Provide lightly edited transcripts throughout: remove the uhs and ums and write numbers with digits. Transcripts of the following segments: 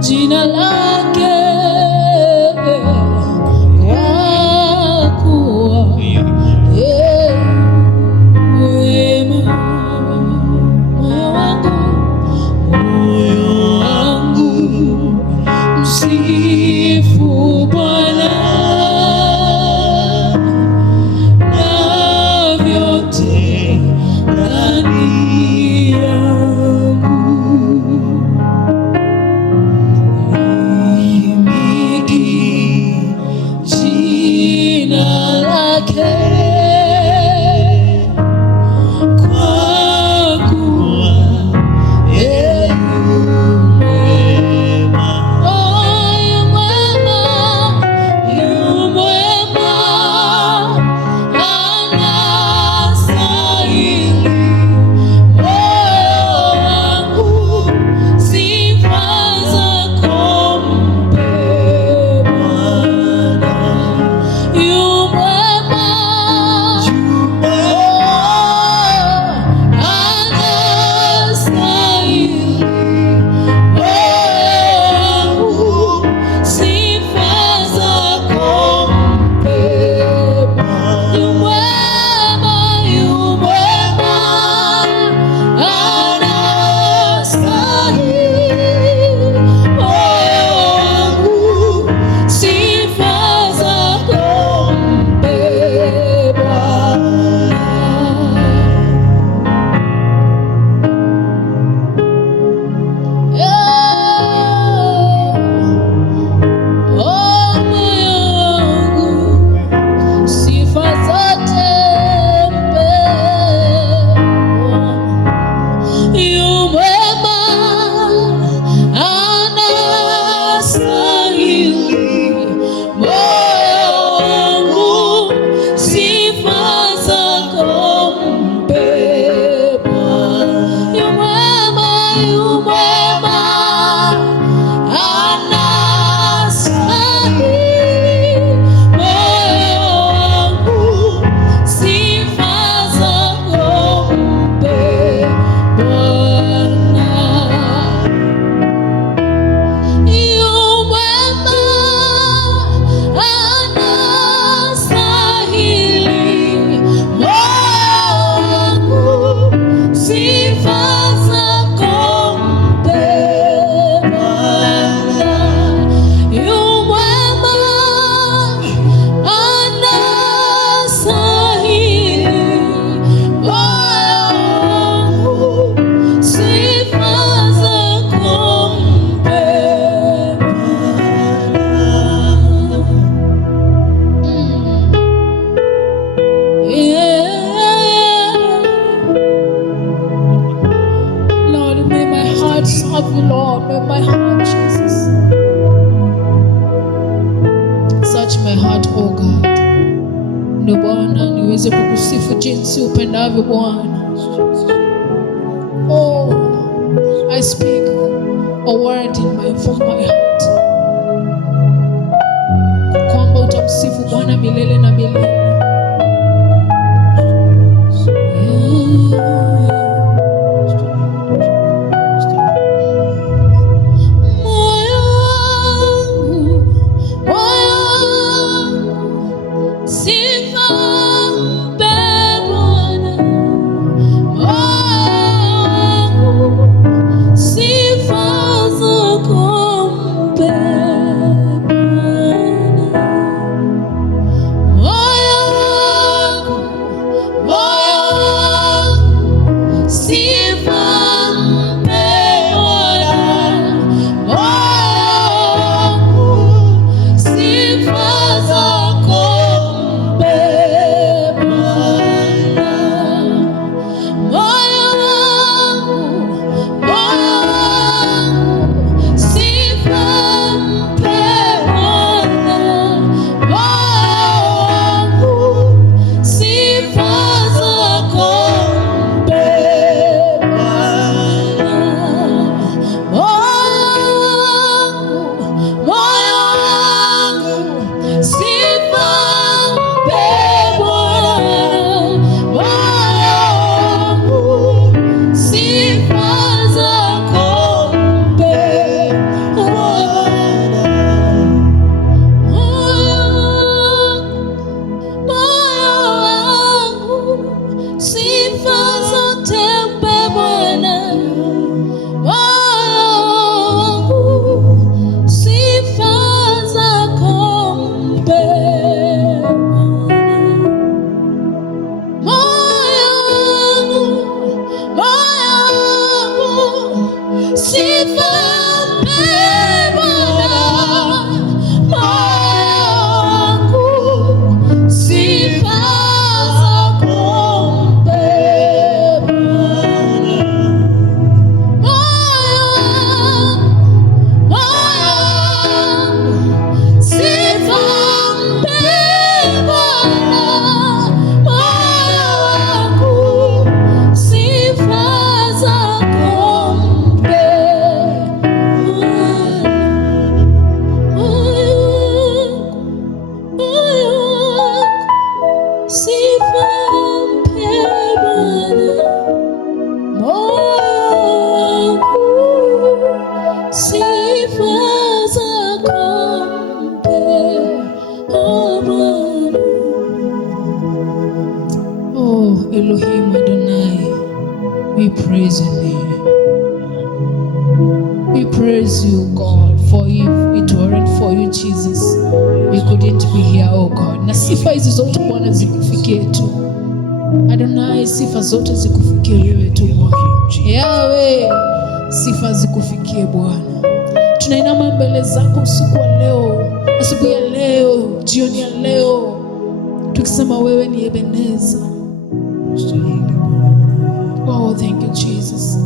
jina lake, Serve you, Lord. May my heart, Jesus, search my heart, oh God. Ndio Bwana niweze kukusifu jinsi upendavyo Bwana. Oh, I speak a word from my heart, kwamba utamsifu Bwana milele na milele. sifa zako mpe, oh Bwana. Oh Elohim Adonai, we praise your name. We praise you, God, for if it weren't for you, Jesus, we couldn't be here, oh God. Na sifa hizi zote Bwana zikufikie tu. Adonai, sifa zote zikufikie wewe tu Bwana. Yahweh, sifa zikufikie Bwana. Tunainama mbele zako usiku wa leo, asubuhi ya leo, jioni ya leo, tukisema wewe ni Ebeneza. Oh, thank you Jesus.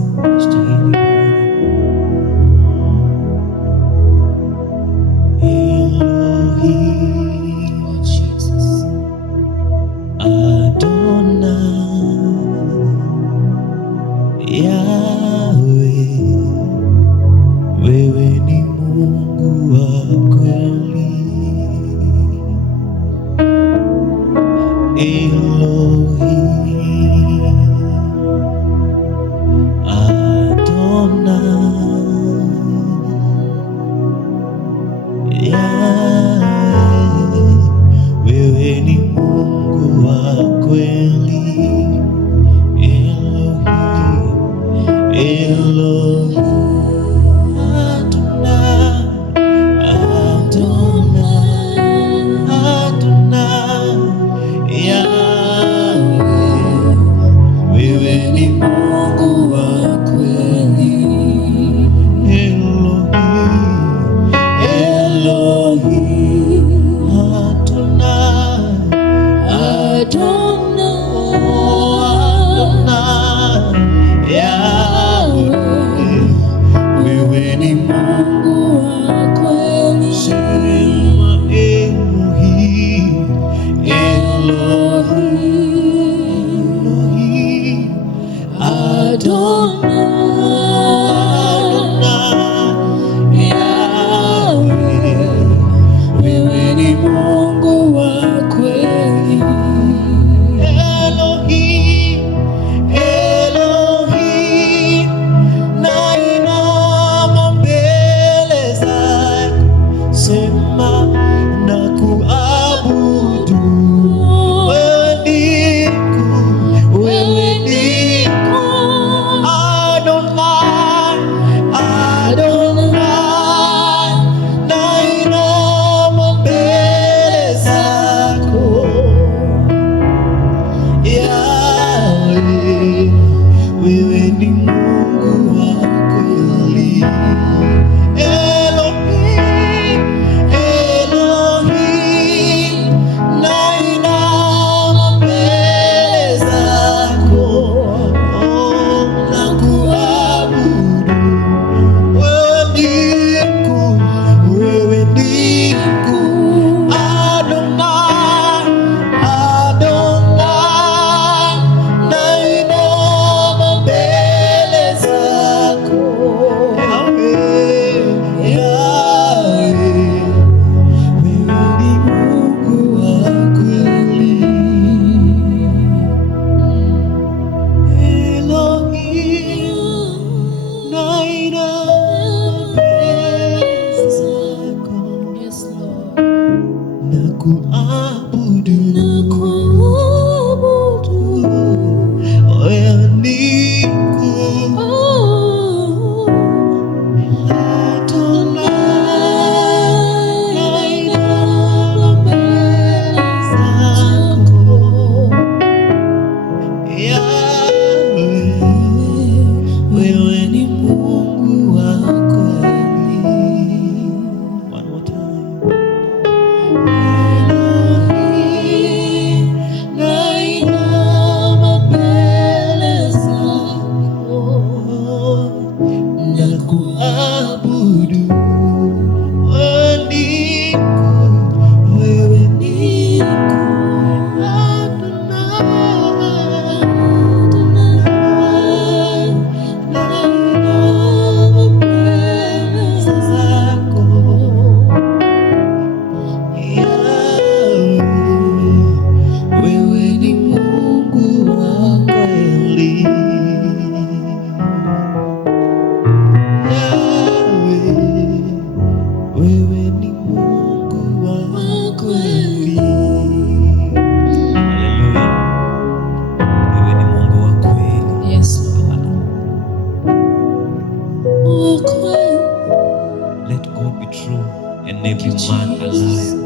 and every man a liar.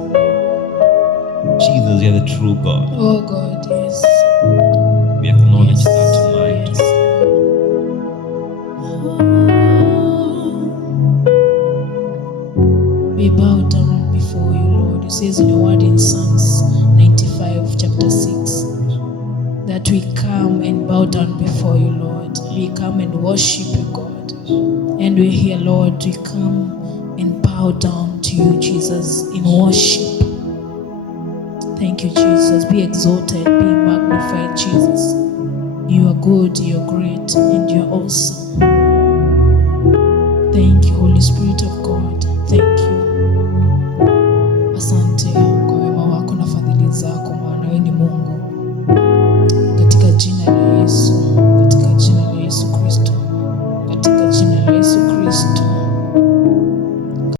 Jesus, you're the true God. Oh God, yes. We acknowledge that tonight. Yes. We bow down before you, Lord. It says in your word in Psalms 95, chapter 6, that we come and bow down before you, Lord. We come and worship you, God. And we're here, Lord, we come and bow down to you, Jesus, in worship. Thank you, Jesus. Be exalted, be magnified, Jesus. You are good, you are great, and you are awesome. Thank you, Holy Spirit of God. Thank you. Asante kwa wema wako na fadhili zako, maana wewe ni Mungu. Katika jina la Yesu.